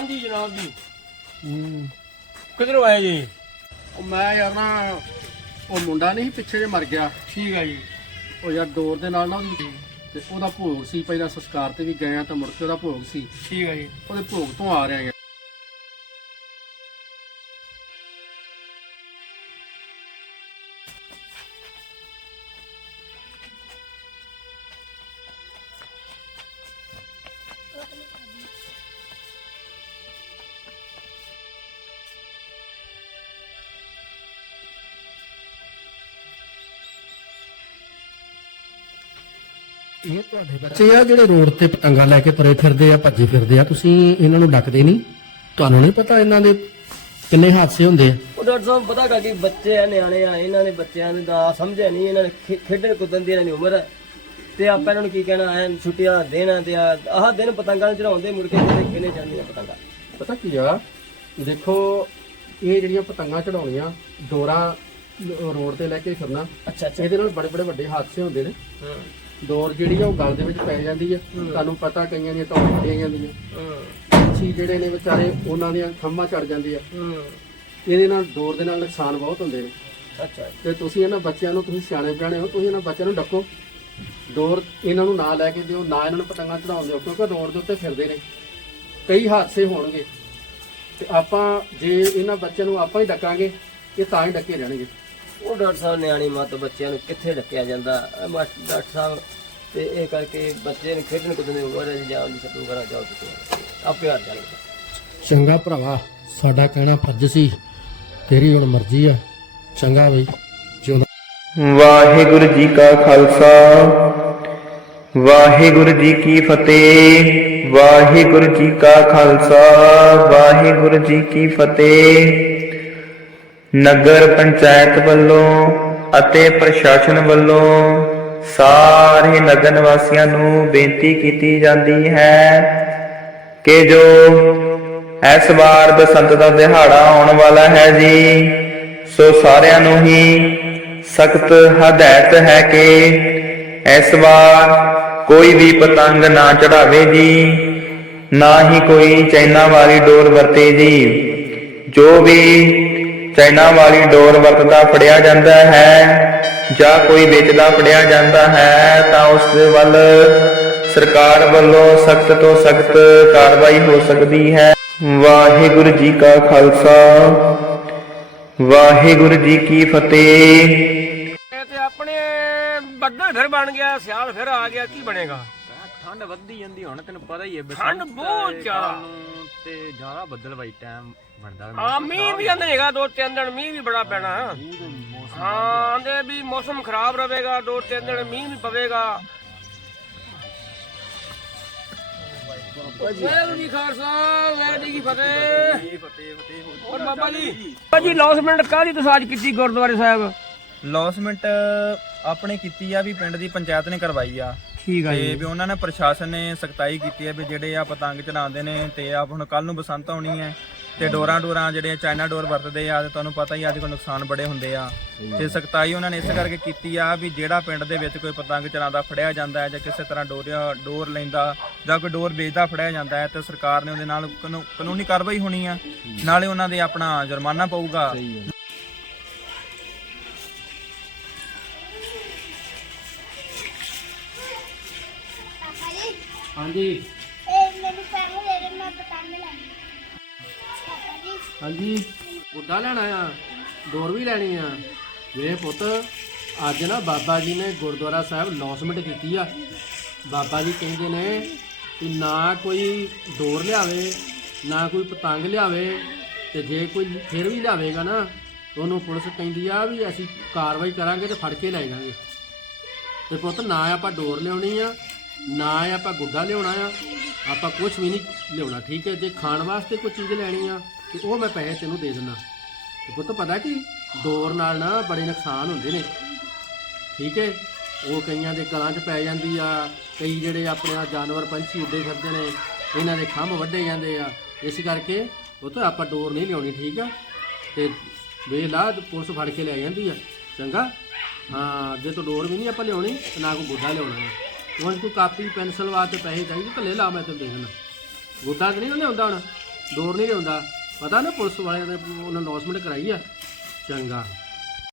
ਹਾਂਜੀ ਜਨਾਬ ਜੀ। ਹੂੰ। ਕਿਧਰੋਂ ਆਏ ਜੀ? ਉਹ ਮੈਂ ਯਾਰ ਨਾ ਉਹ ਮੁੰਡਾ ਨਹੀਂ ਸੀ ਪਿੱਛੇ ਜੇ ਮਰ ਗਿਆ। ਠੀਕ ਆ ਜੀ। ਉਹ ਯਾਰ ਡੋਰ ਦੇ ਨਾਲ ਨਾ ਉਹਦੀ ਤੇ ਉਹਦਾ ਭੋਗ ਸੀ ਪਹਿਲਾਂ ਸੰਸਕਾਰ ਤੇ ਵੀ ਗਏ ਆ ਤਾਂ ਮੁੜ ਕੇ ਉਹਦਾ ਭੋਗ ਸੀ। ਠੀਕ ਆ ਜੀ। ਉਹਦੇ ਭੋਗ ਤੋਂ ਆ ਰਹੇ ਆ ਇਹ ਤੁਹਾਡੇ ਬੱਚੇ ਆ ਜਿਹੜੇ ਰੋਡ ਤੇ ਪਤੰਗਾ ਲੈ ਕੇ ਤੁਰੇ ਫਿਰਦੇ ਆ ਭੱਜੇ ਫਿਰਦੇ ਆ ਤੁਸੀਂ ਇਹਨਾਂ ਨੂੰ ਡੱਕਦੇ ਨਹੀਂ? ਤੁਹਾਨੂੰ ਨਹੀਂ ਪਤਾ ਇਹਨਾਂ ਦੇ ਕਿੰਨੇ ਹਾਦਸੇ ਹੁੰਦੇ ਆ? ਉਹ ਡਾਕਟਰ ਸਾਹਿਬ ਪਤਾ ਕਾ ਕਿ ਬੱਚੇ ਆ ਨਿਆਣੇ ਆ ਇਹਨਾਂ ਨੇ ਬੱਚਿਆਂ ਦੇ ਦਾ ਸਮਝਿਆ ਨਹੀਂ ਇਹਨਾਂ ਨੇ ਖੇ- ਖੇਡਣ ਕੁੱਦਣ ਦੀ ਇਹਨਾਂ ਦੀ ਉਮਰ ਹੈ ਤੇ ਆਪਾਂ ਇਹਨਾਂ ਨੂੰ ਕੀ ਕਹਿਣਾ ਐ ਛੁੱਟੀਆਂ ਦੇਣਾ ਤੇ ਆਹ ਆਹ ਦਿਨ ਪਤੰਗਾਂ ਚੜਾਉਂਦੇ ਮੁੜ ਕੇ ਕਿਤੇ ਕਿਨੇ ਜਾਂਦੀਆਂ ਪਤੰਗਾਂ। ਪਤਾ ਕੀ ਆ ਦੇਖੋ ਇਹ ਜਿਹੜੀਆਂ ਪਤੰਗਾਂ ਚੜਾਉਣੀਆਂ ਡੋਰਾ ਰੋਡ ਤੇ ਲੈ ਕੇ ਫਿਰਨਾ ਅੱਛਾ ਅੱਛਾ। ਇਹਦੇ ਨਾਲ ਬੜੇ ਬੜੇ ਵੱਡੇ ਹਾਦਸੇ ਹੁੰਦੇ ਨੇ। ਹੂੰ ਡੋਰ ਜਿਹੜੀ ਆ ਉਹ ਗਲ ਦੇ ਵਿੱਚ ਪੈ ਜਾਂਦੀ ਆ। ਤੁਹਾਨੂੰ ਪਤਾ ਕਈਆਂ ਦੀਆਂ ਧੌਣ ਫਟੀਆਂ ਜਾਂਦੀਆਂ। ਹੂੰ। ਪੰਛੀ ਜਿਹੜੇ ਨੇ ਵਿਚਾਰੇ ਉਹਨਾਂ ਦੀਆਂ ਖੰਭਾਂ ਚੜ ਜਾਂਦੀ ਆ ਹੂੰ। ਇਹਦੇ ਨਾਲ ਡੋਰ ਦੇ ਨਾਲ ਨੁਕਸਾਨ ਬਹੁਤ ਹੁੰਦੇ ਨੇ। ਅੱਛਾ। ਤੇ ਤੁਸੀਂ ਇਹਨਾਂ ਬੱਚਿਆਂ ਨੂੰ ਤੁਸੀਂ ਸਿਆਣੇ ਬਿਆਣੇ ਹੋ ਤੁਸੀਂ ਇਹਨਾਂ ਬੱਚਿਆਂ ਨੂੰ ਡੱਕੋ। ਡੋਰ ਇਹਨਾਂ ਨੂੰ ਨਾ ਲੈ ਕੇ ਦਿਓ ਨਾ ਇਹਨਾਂ ਨੂੰ ਪਤੰਗਾਂ ਚੜਾਉਣ ਦਿਓ ਕਿਉਂਕਿ ਰੋਡ ਦੇ ਉੱਤੇ ਫਿਰਦੇ ਨੇ। ਕਈ ਹਾਦਸੇ ਹੋਣਗੇ। ਤੇ ਆਪਾਂ ਜੇ ਇਹਨਾਂ ਬੱਚਿਆਂ ਨੂੰ ਆਪਾਂ ਹੀ ਡੱਕਾਂਗੇ ਇਹ ਤਾਂ ਹੀ ਡੱਕੇ ਰਹਿਣਗੇ। ਉਹ ਡਾਕਟਰ ਸਾਹਿਬ ਨਿਆਣੀ ਮੱਤ ਬੱਚਿਆਂ ਨੂੰ ਕਿੱਥੇ ਰੱਖਿਆ ਜਾਂਦਾ? ਡਾਕਟਰ ਸਾਹਿਬ ਤੇ ਇਹ ਕਰਕੇ ਬੱਚੇ ਨੂੰ ਖੇਡਣ ਕੁੱਦਣ ਦੀ ਉਮਰ ਹੈ ਜਾਂ ਸਤੂ ਕਰਾ ਜਾਓ ਤੁਸੀਂ ਆਪੇ ਹਟ ਜਾਣਗੇ ਚੰਗਾ ਭਰਾਵਾ ਸਾਡਾ ਕਹਿਣਾ ਫਰਜ਼ ਸੀ ਤੇਰੀ ਹੁਣ ਮਰਜ਼ੀ ਆ। ਚੰਗਾ ਬਈ ਜਿਉਂਦਾ ਵਾਹਿਗੁਰੂ ਜੀ ਕਾ ਖਾਲਸਾ ਵਾਹਿਗੁਰੂ ਜੀ ਕੀ ਫਤਿਹ ਵਾਹਿਗੁਰੂ ਜੀ ਕਾ ਖਾਲਸਾ ਵਾਹਿਗੁਰੂ ਜੀ ਕੀ ਫਤਿਹ। ਨਗਰ ਪੰਚਾਇਤ ਵੱਲੋਂ ਅਤੇ ਪ੍ਰਸ਼ਾਸਨ ਵੱਲੋਂ ਸਾਰੇ ਨਗਰ ਨਿਵਾਸੀਆਂ ਨੂੰ ਬੇਨਤੀ ਕੀਤੀ ਜਾਂਦੀ ਹੈ ਕਿ ਜੋ ਇਸ ਵਾਰ ਬਸੰਤ ਦਾ ਦਿਹਾੜਾ ਆਉਣ ਵਾਲਾ ਹੈ ਜੀ, ਸੋ ਸਾਰਿਆਂ ਨੂੰ ਹੀ ਸਖਤ ਹਦਾਇਤ ਹੈ ਕਿ ਇਸ ਵਾਰ ਕੋਈ ਵੀ ਪਤੰਗ ਨਾ ਚੜਾਵੇ ਜੀ, ਨਾ ਹੀ ਕੋਈ ਚਾਈਨਾ ਵਾਲੀ ਡੋਰ ਵਰਤੇ ਜੀ। ਜੋ ਵੀ ਚਾਈਨਾ ਵਾਲੀ ਡੋਰ ਵਰਤਦਾ ਫੜਿਆ ਜਾਂਦਾ ਹੈ ਜਾਂ ਕੋਈ ਵੇਚਦਾ ਫੜਿਆ ਜਾਂਦਾ ਹੈ ਤਾਂ ਉਸ ਦੇ ਵੱਲ ਸਰਕਾਰ ਵੱਲੋਂ ਸਖਤ ਤੋਂ ਸਖਤ ਕਾਰਵਾਈ ਹੋ ਸਕਦੀ ਹੈ। ਵਾਹਿਗੁਰੂ ਜੀ ਕਾ ਖਾਲਸਾ ਵਾਹਿਗੁਰੂ ਜੀ ਕੀ ਫਤਿਹ। ਇਹ ਤੇ ਆਪਣੇ ਬੱਦਲ ਫਿਰ ਬਣ ਗਿਆ ਸਿਆਲ ਫਿਰ ਆ ਗਿਆ ਕੀ ਬਣੇਗਾ? ਠੰਡ ਵੱਧਦੀ ਜਾਂਦੀ ਹੁਣ ਤੈਨੂੰ ਪਤਾ ਹੀ ਹੈ ਠੰਡ ਬਹੁਤ ਜ਼ਿਆਦਾ। ਤੇ ਜ਼ਿਆਦਾ ਬੱਦਲ ਵਾਈ ਟਾਈਮ ਬਣਦਾ। ਆ ਮੀਂਹ ਵੀ ਆਂਦੇ ਹੈਗਾ ਦੋ ਤਿੰਨ ਦਿਨ ਮੀਂਹ ਵੀ ਬੜਾ ਪੈਣਾ। ਹਾਂ। ਆਂਦੇ ਵੀ ਮੌਸਮ ਖਰਾਬ ਰਹੇਗਾ ਦੋ ਤਿੰਨ ਦਿਨ ਮੀਂਹ ਵੀ ਪਵੇਗਾ। ਵਾਹਿਗੁਰੂ ਜੀ ਖਾਲਸਾ ਵਾਹਿਗੁਰੂ ਜੀ ਕੀ ਫਤਿਹ। ਹੋਰ ਬਾਬਾ ਜੀ। ਬਾਬਾ ਜੀ ਲੌਸਮੈਂਟ ਕਾਹਦੀ ਤੁਸੀਂ ਅੱਜ ਕੀਤੀ ਗੁਰਦੁਆਰੇ ਸਾਹਿਬ? ਲੌਸਮੈਂਟ ਆਪਣੇ ਕੀਤੀ ਆ ਵੀ ਪਿੰਡ ਦੀ ਪੰਚਾਇਤ ਨੇ ਕਰਵਾਈ ਆ। ਠੀਕ ਤੇ ਵੀ ਉਹਨਾਂ ਨੇ ਪ੍ਰਸ਼ਾਸਨ ਨੇ ਸਖਤਾਈ ਕੀਤੀ ਹੈ ਵੀ ਜਿਹੜੇ ਆ ਪਤੰਗ ਚੜਾਉਂਦੇ ਨੇ ਤੇ ਆ ਹੁਣ ਕੱਲ ਨੂੰ ਬਸੰਤ ਆਉਣੀ ਹੈ। ਤੇ ਡੋਰਾਂ ਡੋਰਾਂ ਜਿਹੜੇ ਚਾਈਨਾ ਡੋਰ ਵਰਤਦੇ ਆ ਤੇ ਤੁਹਾਨੂੰ ਪਤਾ ਹੀ ਅੱਜ ਕੱਲ੍ਹ ਨੁਕਸਾਨ ਬੜੇ ਹੁੰਦੇ ਆ। ਤੇ ਸਖਤਾਈ ਉਹਨਾਂ ਨੇ ਇਸ ਕਰਕੇ ਕੀਤੀ ਆ ਵੀ ਜਿਹੜਾ ਪਿੰਡ ਦੇ ਵਿੱਚ ਕੋਈ ਪਤੰਗ ਚੜਾਉਂਦਾ ਫੜਿਆ ਜਾਂਦਾ ਹੈ ਜਾਂ ਕਿਸੇ ਤਰ੍ਹਾਂ ਡੋਰਿਆ ਡੋਰ ਲੈਂਦਾ ਜਾਂ ਕੋਈ ਡੋਰ ਵੇਚਦਾ ਫੜਿਆ ਜਾਂਦਾ ਹੈ ਤੇ ਸਰਕਾਰ ਨੇ ਉਹਦੇ ਨਾਲ ਕਾਨੂ- ਕਾਨੂੰਨੀ ਕਾਰਵਾਈ ਹੋਣੀ ਆ। ਨਾਲੇ ਉਹਨਾਂ ਦੇ ਆਪਣਾ ਜੁਰਮਾਨਾ ਪਊਗਾ। ਹਾਂਜੀ। ਹਾਂਜੀ। ਗੁੱਡਾ ਲੈਣਾ ਆ ਡੋਰ ਵੀ ਲੈਣੀ ਆ। ਵੇ ਪੁੱਤ, ਅੱਜ ਨਾ ਬਾਬਾ ਜੀ ਨੇ ਗੁਰਦੁਆਰਾ ਸਾਹਿਬ ਲੌਸਮੈਂਟ ਕੀਤੀ ਆ। ਬਾਬਾ ਜੀ ਕਹਿੰਦੇ ਨੇ ਕਿ ਨਾ ਕੋਈ ਡੋਰ ਲਿਆਵੇ, ਨਾ ਕੋਈ ਪਤੰਗ ਲਿਆਵੇ ਤੇ ਜੇ ਕੋਈ ਫਿਰ ਵੀ ਲਿਆਵੇਗਾ ਨਾ ਉਹਨੂੰ ਪੁਲਿਸ ਕਹਿੰਦੀ ਆ ਵੀ ਅਸੀਂ ਕਾਰਵਾਈ ਕਰਾਂਗੇ ਤੇ ਫੜ ਕੇ ਲੈ ਜਾਵਾਂਗੇ। ਤੇ ਪੁੱਤ, ਨਾ ਆਪਾਂ ਡੋਰ ਲਿਆਉਣੀ ਆ, ਨਾ ਆਪਾਂ ਗੁੱਡਾ ਲਿਆਉਣਾ ਆ, ਆਪਾਂ ਕੁਝ ਵੀ ਨਹੀਂ ਲਿਆਉਣਾ, ਠੀਕ ਹੈ? ਜੇ ਖਾਣ ਵਾਸਤੇ ਕੋਈ ਚੀਜ਼ ਲੈਣੀ ਆ ਤੇ ਉਹ ਮੈਂ ਪੈਸੇ ਤੈਨੂੰ ਦੇ ਦਿੰਦਾ। ਤੇ ਪੁੱਤ ਪਤਾ ਕੀ? ਡੋਰ ਨਾਲ ਨਾ ਬੜੇ ਨੁਕਸਾਨ ਹੁੰਦੇ ਨੇ। ਠੀਕ ਹੈ? ਉਹ ਕਈਆਂ ਦੇ ਗਲਾਂ 'ਚ ਪੈ ਜਾਂਦੀ ਆ, ਕਈ ਜਿਹੜੇ ਆਪਣੇ ਆ ਜਾਨਵਰ ਪੰਛੀ ਉੱਡੇ ਫਿਰਦੇ ਨੇ, ਇਹਨਾਂ ਦੇ ਖੰਭ ਵੱਢੇ ਜਾਂਦੇ ਆ। ਇਸ ਕਰਕੇ ਉਹ ਤਾਂ ਆਪਾਂ ਡੋਰ ਨਹੀਂ ਲਿਆਉਣੀ, ਠੀਕ ਆ? ਤੇ ਵੇਲਾ ਪੁਲਿਸ ਫੜ ਕੇ ਲੈ ਜਾਂਦੀ ਆ। ਚੰਗਾ? ਹਾਂ, ਜੇ ਤੂੰ ਡੋਰ ਵੀ ਨਹੀਂ ਆਪਾਂ ਲਿਆਉਣੀ, ਤੇ ਨਾ ਕੋਈ ਗੁੱਡਾ ਲਿਆਉਣਾ ਹੈ ਹੁਣ ਕੋਈ ਕਾਪੀ, ਪੈਨਸਲ ਵਾਸਤੇ ਪੈਸੇ ਚਾਹੀਦੇ, ਤਾਂ ਲੈ ਲਾ, ਮੈਂ ਤੈਨੂੰ ਦੇ ਦੇਣਾ ਗੁੱਡਾ ਤਾਂ ਨਹੀਂ ਲਿਆਉਂਦਾ ਹੁਣ? ਡੋਰ ਨਹੀਂ ਲਿਆਉਂਦਾ। ਪਤਾ ਨਾ ਪੁਲਿਸ ਵਾਲਿਆਂ ਨੇ ਉਹਨਾਂ ਅਨਾਉਂਸਮੈਂਟ ਕਰਾਈ ਆ? ਚੰਗਾ।